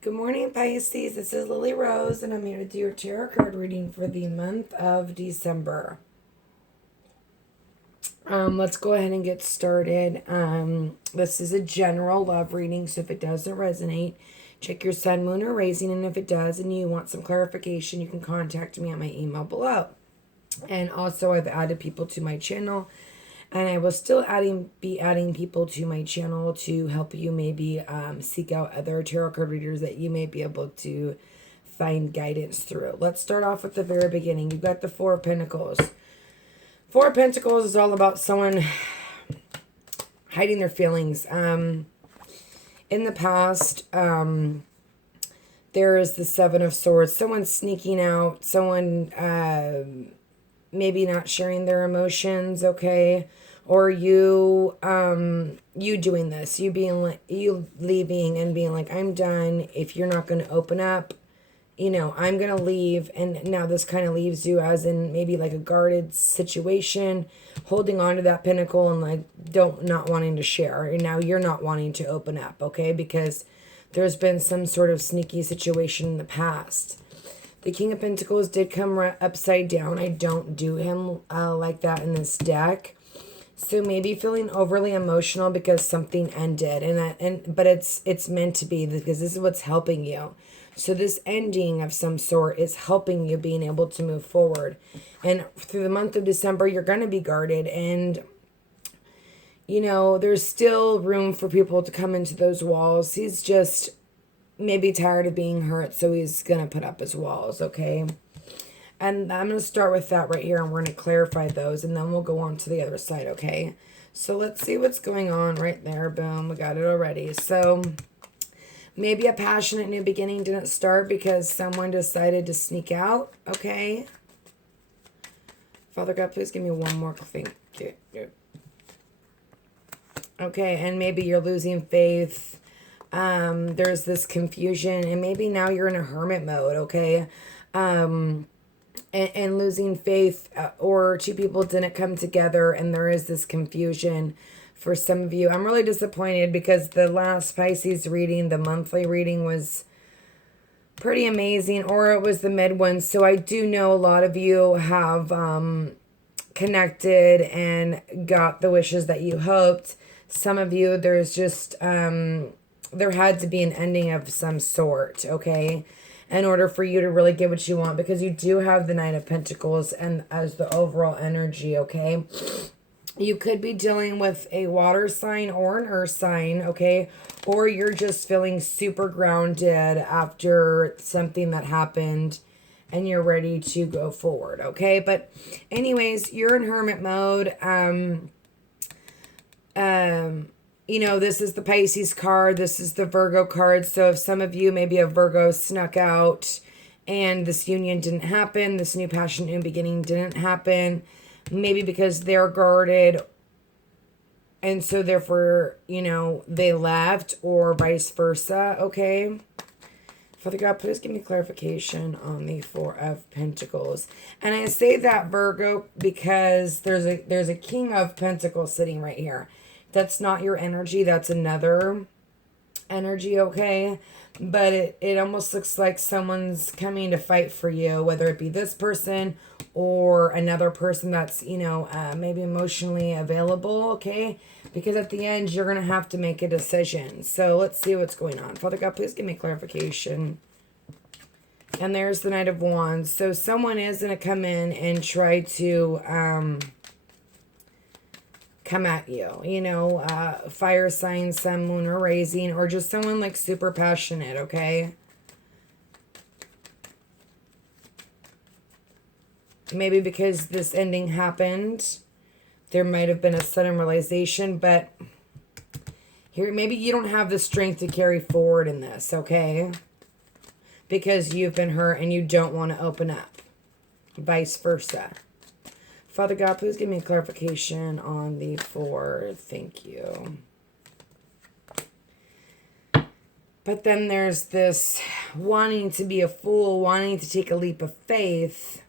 Good morning, Pisces. This is Lily Rose, and I'm here to do your tarot card reading for the month of December. Let's go ahead and get started. This is a general love reading, so if it doesn't resonate, check your sun, moon, or rising, and if it does and you want some clarification, you can contact me at my email below. And also, I've added people to my channel, and I will still be adding people to my channel to help you maybe seek out other tarot card readers that you may be able to find guidance through. Let's start off with the very beginning. You've got the Four of Pentacles. Four of Pentacles is all about someone hiding their feelings. In the past, there is the Seven of Swords. Someone sneaking out. Someone maybe not sharing their emotions, okay? Or you doing this, you leaving and being like, I'm done. If you're not going to open up, I'm going to leave. And now this kind of leaves you as in maybe like a guarded situation, holding on to that pinnacle and like not wanting to share. And now you're not wanting to open up, okay? Because there's been some sort of sneaky situation in the past. The King of Pentacles did come upside down. I don't do him like that in this deck. So maybe feeling overly emotional because something ended, but it's meant to be because this is what's helping you. So this ending of some sort is helping you being able to move forward. And through the month of December, you're going to be guarded, and there's still room for people to come into those walls. He's just maybe tired of being hurt, so he's going to put up his walls, okay? And I'm going to start with that right here, and we're going to clarify those, and then we'll go on to the other side, okay? So let's see what's going on right there. Boom, we got it already. So maybe a passionate new beginning didn't start because someone decided to sneak out, okay? Father God, please give me one more thing. Okay, and maybe you're losing faith. There's this confusion, and maybe now you're in a hermit mode, okay? And losing faith, or two people didn't come together, and there is this confusion for some of you. I'm really disappointed because the last Pisces reading, the monthly reading, was pretty amazing, or it was the mid one. So I do know a lot of you have connected and got the wishes that you hoped. Some of you, there's just there had to be an ending of some sort, okay, in order for you to really get what you want, because you do have the Nine of Pentacles and as the overall energy, okay? You could be dealing with a water sign or an earth sign, okay? Or you're just feeling super grounded after something that happened and you're ready to go forward, okay? But anyways, you're in hermit mode. This is the Pisces card. This is the Virgo card. So if some of you, maybe a Virgo snuck out and this union didn't happen, this new passion, new beginning didn't happen, maybe because they're guarded and so therefore, they left, or vice versa, okay? Father God, please give me clarification on the Four of Pentacles. And I say that, Virgo, because there's a King of Pentacles sitting right here. That's not your energy. That's another energy, okay? But it almost looks like someone's coming to fight for you, whether it be this person or another person that's, maybe emotionally available, okay? Because at the end, you're going to have to make a decision. So let's see what's going on. Father God, please give me clarification. And there's the Knight of Wands. So someone is going to come in and try to come at you, fire sign, sun, moon, or rising, or just someone like super passionate, okay? Maybe because this ending happened, there might have been a sudden realization, but here, maybe you don't have the strength to carry forward in this, okay? Because you've been hurt and you don't want to open up. Vice versa. Father God, please give me clarification on the four. Thank you. But then there's this wanting to be a fool, wanting to take a leap of faith.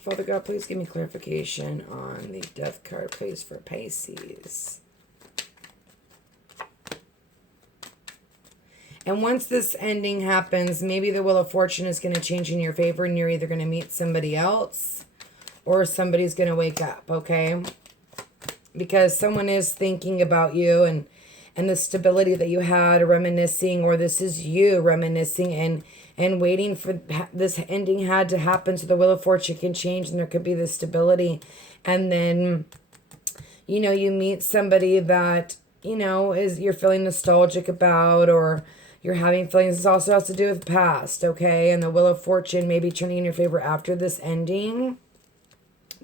Father God, please give me clarification on the death card, please, for Pisces. And once this ending happens, maybe the Wheel of Fortune is going to change in your favor and you're either going to meet somebody else or somebody's going to wake up, okay? Because someone is thinking about you and the stability that you had, reminiscing, or this is you reminiscing and waiting for this ending had to happen so the Wheel of Fortune can change and there could be this stability. And then, you know, you meet somebody that, you know, is you're feeling nostalgic about, or you're having feelings. This also has to do with past, okay? And the Wheel of Fortune may be turning in your favor after this ending,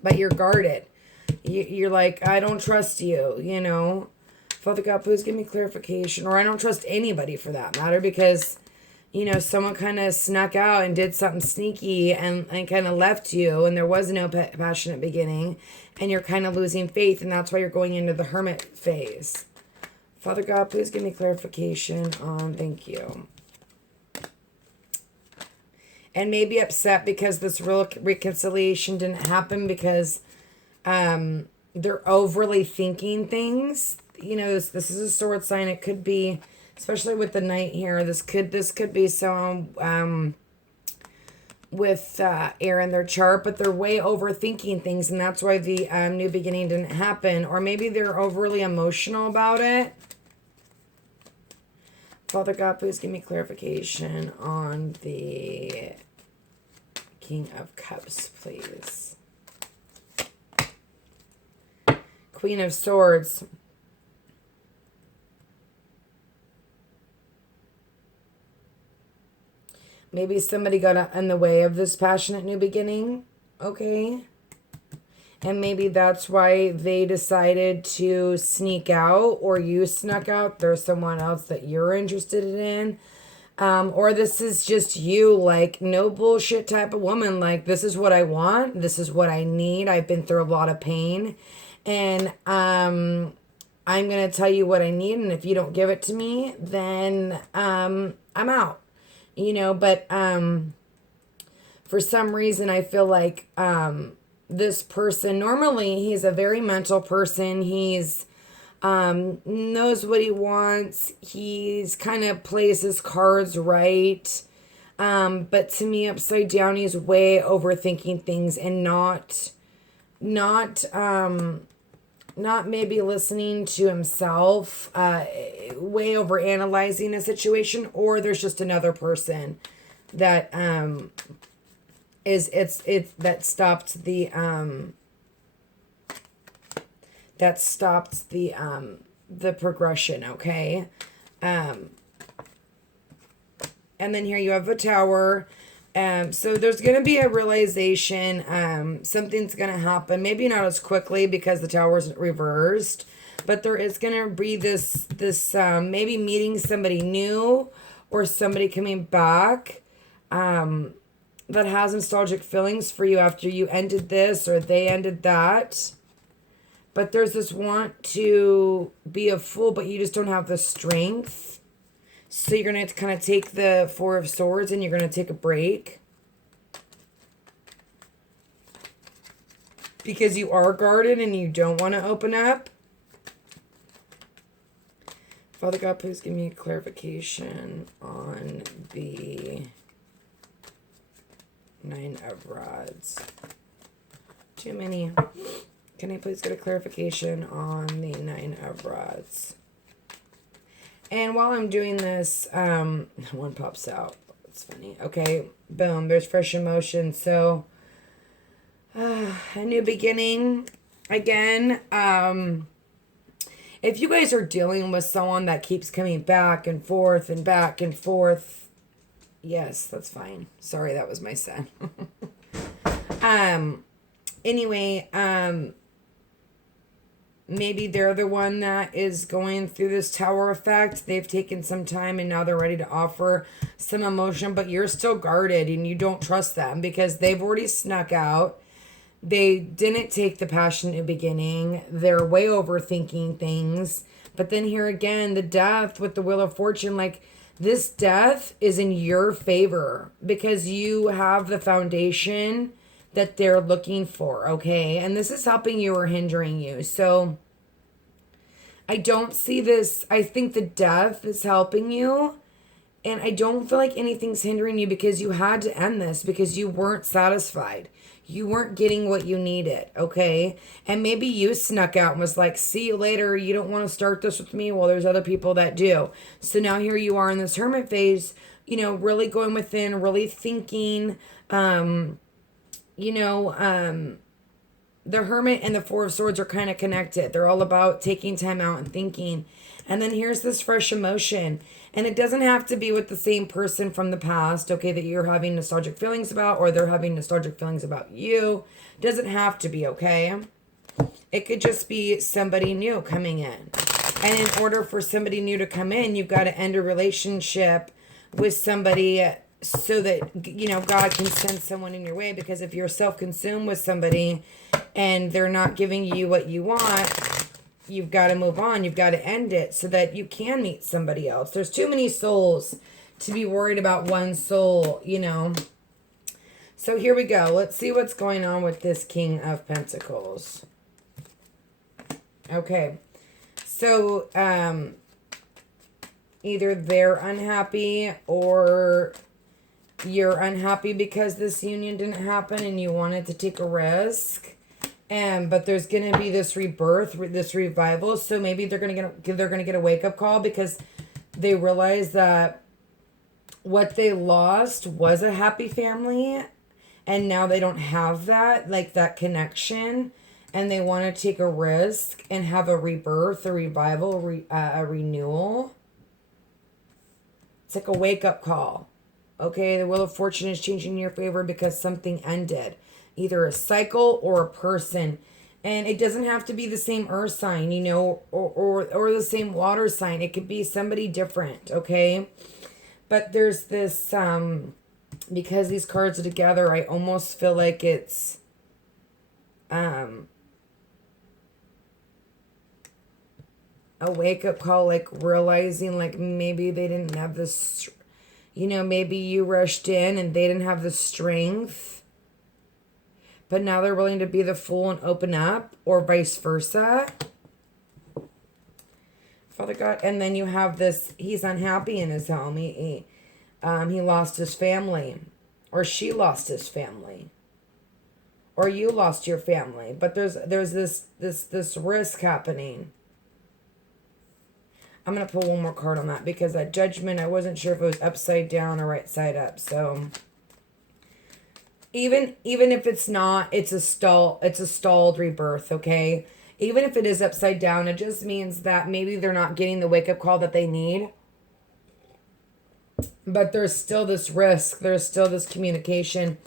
but you're guarded. You're like, I don't trust you, you know? Father God, please give me clarification. Or I don't trust anybody for that matter, because, you know, someone kind of snuck out and did something sneaky and kind of left you, and there was no passionate beginning, and you're kind of losing faith, and that's why you're going into the hermit phase. Father God, please give me clarification on, thank you. And maybe upset because this real reconciliation didn't happen because they're overly thinking things. You know, this is a sword sign. It could be, especially with the Knight here, this could be someone with air in their chart, but they're way overthinking things, and that's why the new beginning didn't happen. Or maybe they're overly emotional about it. Father God, please give me clarification on the King of Cups, please. Queen of Swords. Maybe somebody got in the way of this passionate new beginning, okay? And maybe that's why they decided to sneak out, or you snuck out. There's someone else that you're interested in. Or this is just you, like, no bullshit type of woman. Like, this is what I want. This is what I need. I've been through a lot of pain. And I'm going to tell you what I need. And if you don't give it to me, then I'm out. You know, but for some reason, I feel like this person, normally he's a very mental person. He's knows what he wants. He's kind of plays his cards right. But to me, upside down, he's way overthinking things and not maybe listening to himself, way over analyzing a situation, or there's just another person that that stopped the progression, okay? And then here you have a Tower. So there's going to be a realization, something's going to happen, maybe not as quickly because the Tower's reversed, but there is going to be this maybe meeting somebody new or somebody coming back, that has nostalgic feelings for you after you ended this or they ended that. But there's this want to be a fool, but you just don't have the strength. So you're going to kind of take the Four of Swords and you're going to take a break. Because you are guarded and you don't want to open up. Father God, please give me a clarification on the Nine of Rods. Too many. Can I please get a clarification on the Nine of Rods? And while I'm doing this, one pops out. It's funny. Okay, boom, there's fresh emotion. So, a new beginning. Again, if you guys are dealing with someone that keeps coming back and forth and back and forth, yes, that's fine. Sorry, that was my son. Anyway, maybe they're the one that is going through this Tower effect. They've taken some time and now they're ready to offer some emotion, but you're still guarded and you don't trust them because they've already snuck out. They didn't take the passionate beginning. They're way overthinking things. But then here again, the Death with the Wheel of Fortune, like this death is in your favor because you have the foundation that they're looking for, okay? And this is helping you or hindering you. So I don't see this. I think the Death is helping you And I don't feel like anything's hindering you because you had to end this because you weren't satisfied. You weren't getting what you needed, okay? And maybe you snuck out and was like, see you later. You don't want to start this with me. Well, there's other people that do. So now here you are in this hermit phase, you know, really going within, really thinking, you know, the Hermit and the Four of Swords are kind of connected. They're all about taking time out and thinking. And then here's this fresh emotion. And it doesn't have to be with the same person from the past, okay, that you're having nostalgic feelings about, or they're having nostalgic feelings about you. It doesn't have to be, okay? It could just be somebody new coming in. And in order for somebody new to come in, you've got to end a relationship with somebody so that, you know, God can send someone in your way. Because if you're self-consumed with somebody and they're not giving you what you want, you've got to move on. You've got to end it so that you can meet somebody else. There's too many souls to be worried about one soul, you know. So here we go. Let's see what's going on with this King of Pentacles. Okay. So, either they're unhappy or you're unhappy because this union didn't happen and you wanted to take a risk. But there's going to be this rebirth, this revival. So maybe they're going to get a wake-up call because they realize that what they lost was a happy family and now they don't have that, like that connection, and they want to take a risk and have a rebirth, a revival, a renewal. It's like a wake-up call. Okay, the Wheel of Fortune is changing in your favor because something ended. Either a cycle or a person. And it doesn't have to be the same earth sign, you know, or the same water sign. It could be somebody different, okay? But there's this, because these cards are together, I almost feel like it's, a wake-up call, like realizing like maybe they didn't have this, you know, maybe you rushed in and they didn't have the strength. But now they're willing to be the fool and open up, or vice versa. Father God, and then you have this, he's unhappy in his home. He lost his family, or she lost his family, or you lost your family. But there's this risk happening. I'm going to pull one more card on that because that Judgment, I wasn't sure if it was upside down or right side up. So even if it's not, it's a stalled rebirth, okay? Even if it is upside down, it just means that maybe they're not getting the wake-up call that they need. But there's still this risk. There's still this communication.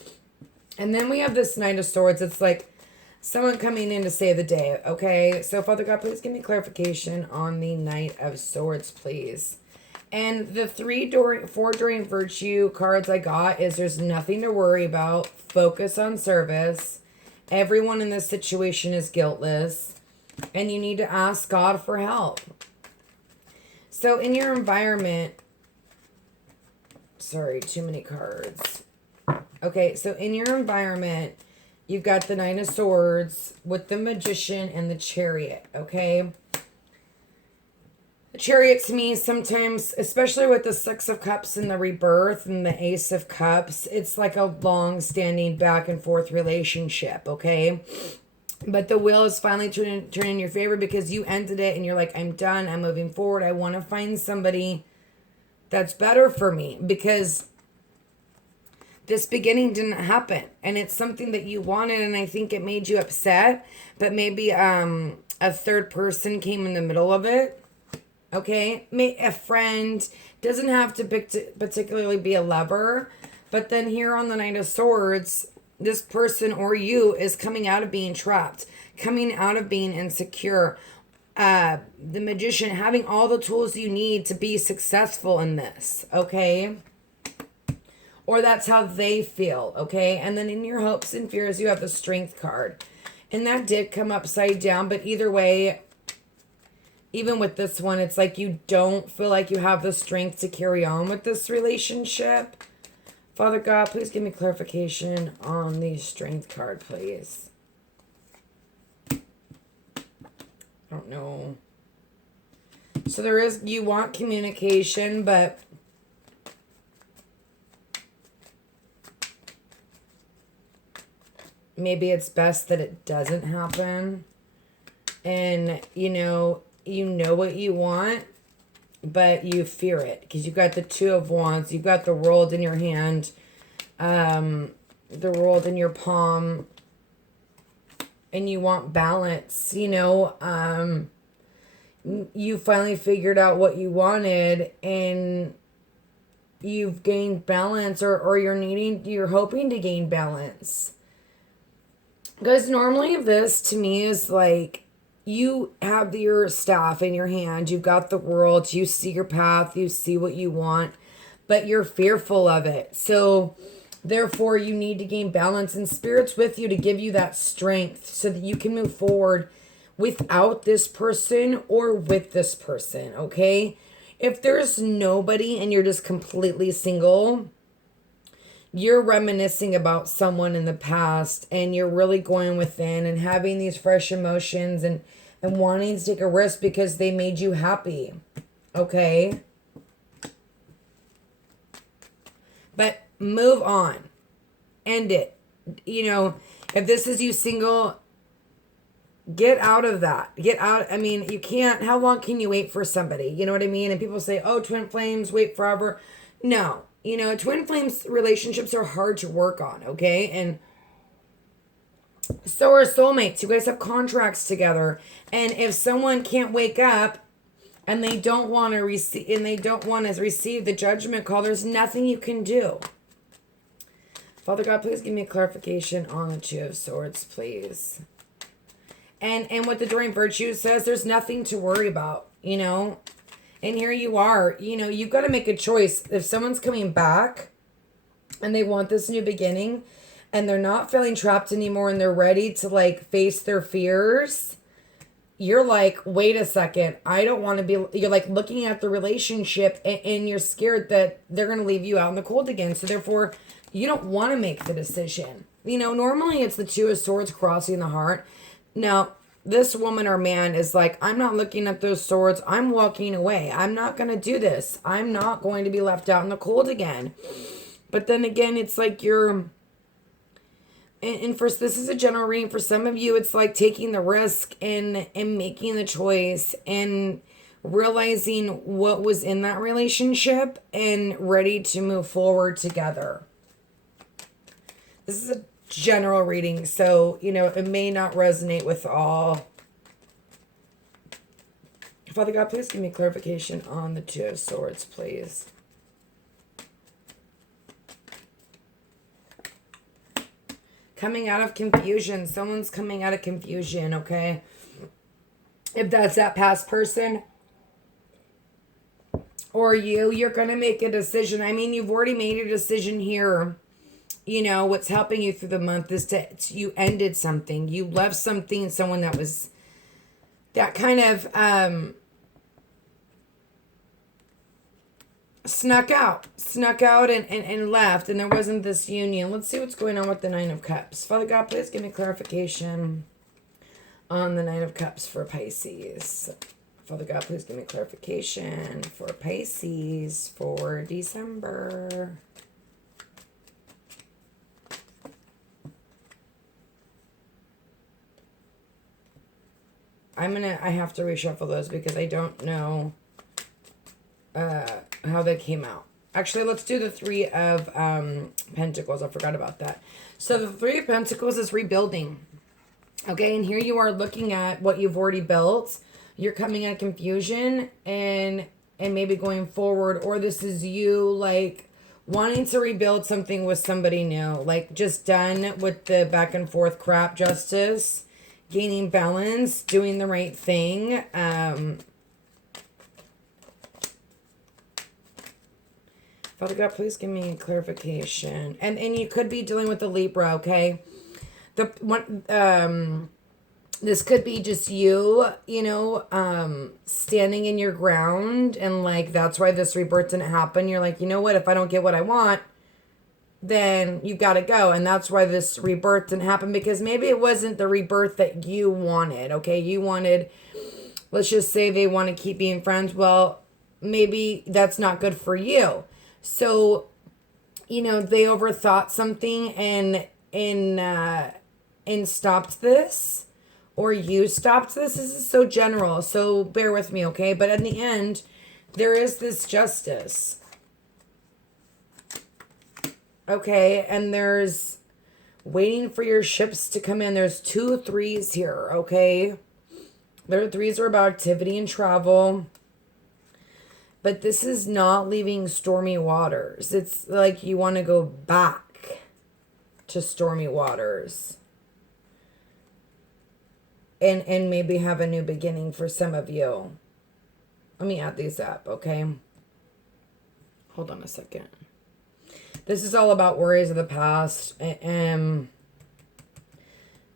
And then we have this Knight of Swords. It's like someone coming in to save the day, okay? So, Father God, please give me clarification on the Knight of Swords, please. And the 4 during virtue cards I got is there's nothing to worry about. Focus on service. Everyone in this situation is guiltless. And you need to ask God for help. So in your environment, sorry, too many cards. Okay, so in your environment, you've got the Nine of Swords with the Magician and the Chariot, okay? The Chariot to me sometimes, especially with the Six of Cups and the Rebirth and the Ace of Cups, it's like a long-standing back and forth relationship, okay? But the wheel is finally turning in your favor because you ended it and you're like, I'm done, I'm moving forward, I want to find somebody that's better for me because this beginning didn't happen and it's something that you wanted and I think it made you upset, but maybe a third person came in the middle of it. Okay, a friend, doesn't have to particularly be a lover, but then here on the Knight of Swords, this person or you is coming out of being trapped, coming out of being insecure. The Magician having all the tools you need to be successful in this, okay? Or that's how they feel, okay? And then in your hopes and fears, you have the Strength card. And that did come upside down, but either way, even with this one, it's like you don't feel like you have the strength to carry on with this relationship. Father God, please give me clarification on the Strength card, please. I don't know. So you want communication, but maybe it's best that it doesn't happen. And, you know what you want, but you fear it. Because you've got the Two of Wands. You've got the World in your hand. The World in your palm. And you want balance. You finally figured out what you wanted. And you've gained balance. Or you're hoping to gain balance. Because normally this, to me, is like, you have your staff in your hand. You've got the world. You see your path. You see what you want. But you're fearful of it. So, therefore, you need to gain balance. And Spirit's with you to give you that strength so that you can move forward without this person or with this person, okay? If there's nobody and you're just completely single, you're reminiscing about someone in the past and you're really going within and having these fresh emotions and wanting to take a risk because they made you happy. Okay? But move on. End it. If this is you single, get out of that. Get out. I mean, you can't. How long can you wait for somebody? You know what I mean? And people say, oh, twin flames, wait forever. No. Twin flames relationships are hard to work on, okay? And so are soulmates. You guys have contracts together. And if someone can't wake up and they don't want to receive the judgment call, there's nothing you can do. Father God, please give me a clarification on the Two of Swords, please. And what the Enduring Virtue says, there's nothing to worry about, And here you are, you've got to make a choice. If someone's coming back and they want this new beginning and they're not feeling trapped anymore and they're ready to face their fears, you're like, wait a second. I don't want to be, you're looking at the relationship and you're scared that they're going to leave you out in the cold again. So therefore you don't want to make the decision. Normally it's the Two of Swords crossing the heart. Now, this woman or man is like, I'm not looking at those swords. I'm walking away. I'm not going to do this. I'm not going to be left out in the cold again. But then again, it's like and first, this is a general reading. For some of you, it's like taking the risk and making the choice and realizing what was in that relationship and ready to move forward together. This is a general reading, so it may not resonate with all. Father God, please give me clarification on the Two of Swords, please. Coming out of confusion. Someone's coming out of confusion, okay? If that's that past person or you're going to make a decision. I mean, you've already made your decision here. What's helping you through the month is you ended something. You left something, someone that was that kind of snuck out and left, and there wasn't this union. Let's see what's going on with the Nine of Cups. Father God, please give me clarification on the Nine of Cups for Pisces. Father God, please give me clarification for Pisces for December. I have to reshuffle those because I don't know how they came out. Actually, let's do the Three of Pentacles. I forgot about that. So the Three of Pentacles is rebuilding. Okay, and here you are looking at what you've already built. You're coming out of confusion and maybe going forward, or this is you wanting to rebuild something with somebody new, just done with the back and forth crap. Justice, gaining balance, doing the right thing. Father God, please give me clarification. And you could be dealing with a Libra, okay? This could be just you, standing in your ground, and that's why this rebirth didn't happen. You're like, you know what? If I don't get what I want, then you got to go. And that's why this rebirth didn't happen, because maybe it wasn't the rebirth that you wanted, okay? You wanted, let's just say they want to keep being friends. Well, maybe that's not good for you. So, they overthought something and and stopped this, or you stopped this. This is so general, so bear with me, okay? But in the end, there is this justice. Okay, and there's waiting for your ships to come in. There's 2 3s here, okay? There 3s are about activity and travel. But this is not leaving stormy waters. It's like you want to go back to stormy waters. And maybe have a new beginning for some of you. Let me add these up, okay? Hold on a second. This is all about worries of the past.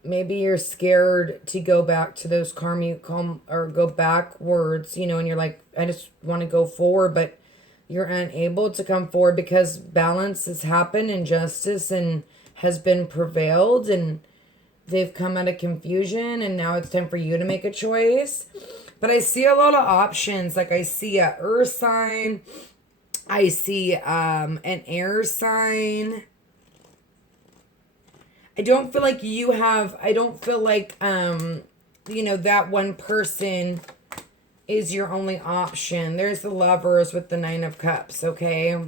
Maybe you're scared to go back to those or go backwards, you know, and you're like, I just want to go forward, but you're unable to come forward because balance has happened and justice and has been prevailed, and they've come out of confusion, and now it's time for you to make a choice. But I see a lot of options. Like I see a earth sign. I see an air sign. I don't feel like you know, that one person is your only option. There's the Lovers with the 9 of Cups, okay?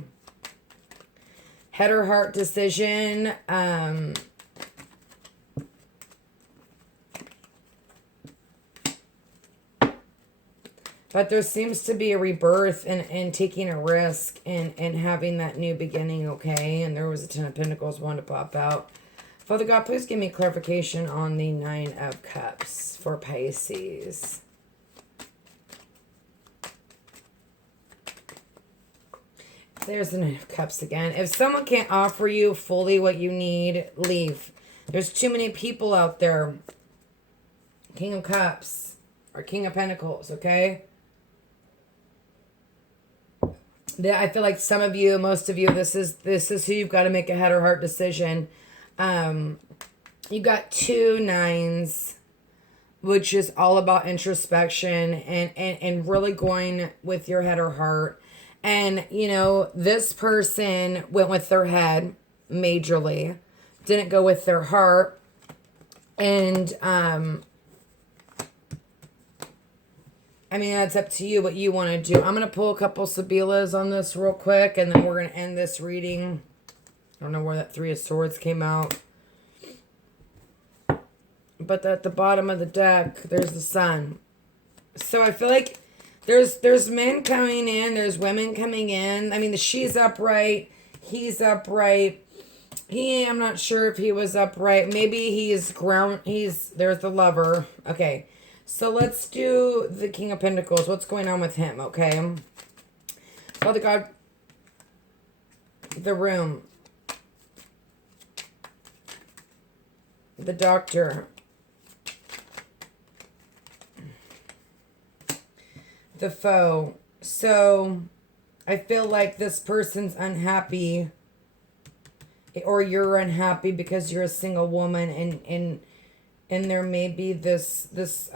Head or heart decision. But there seems to be a rebirth and taking a risk and having that new beginning, okay? And there was a 10 of Pentacles, one to pop out. Father God, please give me clarification on the 9 of Cups for Pisces. There's the 9 of Cups again. If someone can't offer you fully what you need, leave. There's too many people out there. King of Cups or King of Pentacles, okay? I feel like some of you, most of you, this is who you've got to make a head or heart decision. You got 2 9s, which is all about introspection and really going with your head or heart. And, you know, this person went with their head majorly, didn't go with their heart. And, I mean, that's up to you what you want to do. I'm going to pull a couple Sibilas on this real quick, and then we're going to end this reading. I don't know where that 3 of Swords came out. But at the bottom of the deck, there's the Sun. So I feel like there's men coming in, there's women coming in. I mean, she's upright, he's upright. I'm not sure if he was upright. Maybe there's the Lover. Okay. So let's do the King of Pentacles. What's going on with him, okay? Father God, the Room. The Doctor. The Foe. So I feel like this person's unhappy, or you're unhappy because you're a single woman, and there may be this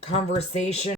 conversation